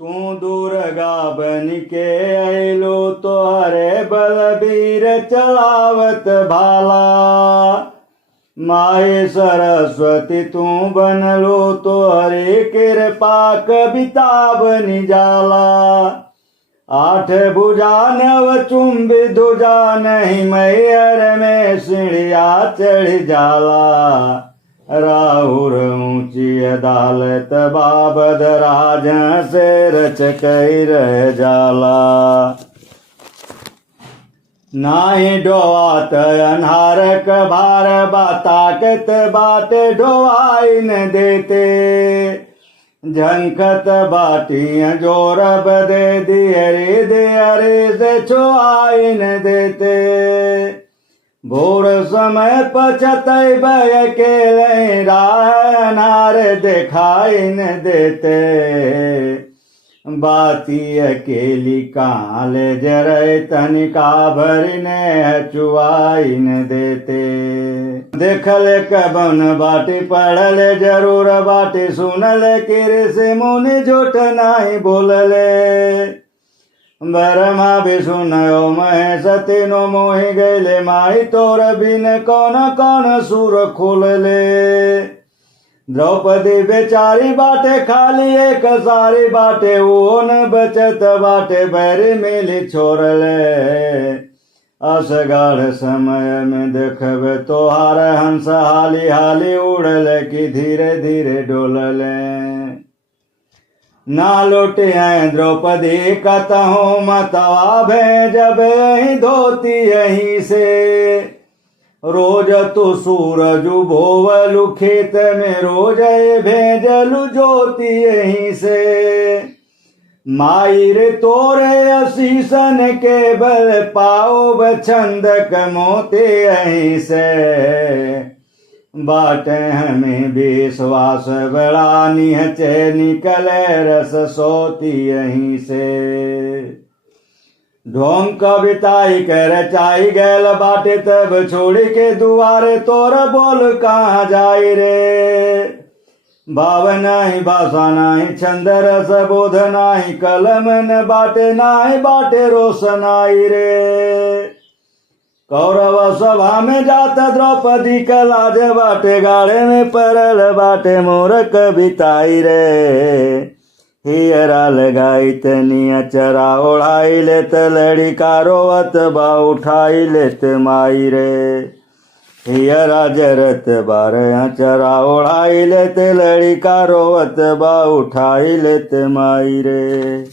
तू दुर्गा बन के अलो तोहरे बलबीर चलावत भाला। माए सरस्वती तू बनलो तोहरे कृपा कविता बनी जाला। आठ भुजा नव चुंबी दुजा नहीं मैयर में सीढ़िया चढ़ जाला। राहुर ऊंची अदालत बाबद राज से रच कई रह जाला। नाही डोवात अन्हारक भार बाताकत बाट डोवाई न देते। झंखत बाटियां जोर बदे दियरे दियरे से छुआई न देते। भोर समय पछतई भय के राहनार दिखाई न देते। बाती अकेली काल जरे तनिका भरने चुआई न देते। देखल कबन बाटी पढ़ल जरूर बाटी सुनल किरसे मुनि झूठ नाही बोलले। ब्रह्मा विष्णु महेश तीनों मोहि गैले माई तोर बिन कौन कौन सुर खोलले। द्रौपदी बेचारी बाटे खाली एक सारी बाटे ओन बचत बाटे बैरी मिली छोड़ले। असगाढ़ समय में देखब तोहार हंस हाली हाली उड़ले कि धीरे धीरे डोलले। ना लौटे हैं द्रौपदी कतहु मतवा भेजब यही धोती यहीं से। रोज तू सूरज बोवलु खेत में रोज भेजलु ज्योति यहीं से। माई रे तोरे असीसन के बल पाओ छंदक मोते यहीं से। बाटे हमें विश्वास बड़ा निहचे निकले रस सोती यहीं से। ढोंग कविताई कर चाई गैल बाटे तब छोड़ी के दुआरे तोर बोल कहाँ जाई रे। भाव नाही भाषा नाही छंद रस बोध नाही कलम न बाटे नाही बाटे रोशनाई रे। कौरव सभा में जात द्रौपदी का लाज बाटे गाड़े में परल बाटे मोर कविताई रे। हियरा लगाई तनिया चरा ओढ़ाई लेत लड़िका रोवत बा उठाई लेत माई रे। हियरा जरत बारया चरा ओढ़ाई लेत लड़िका रोवत बा उठाई लेत माई रे।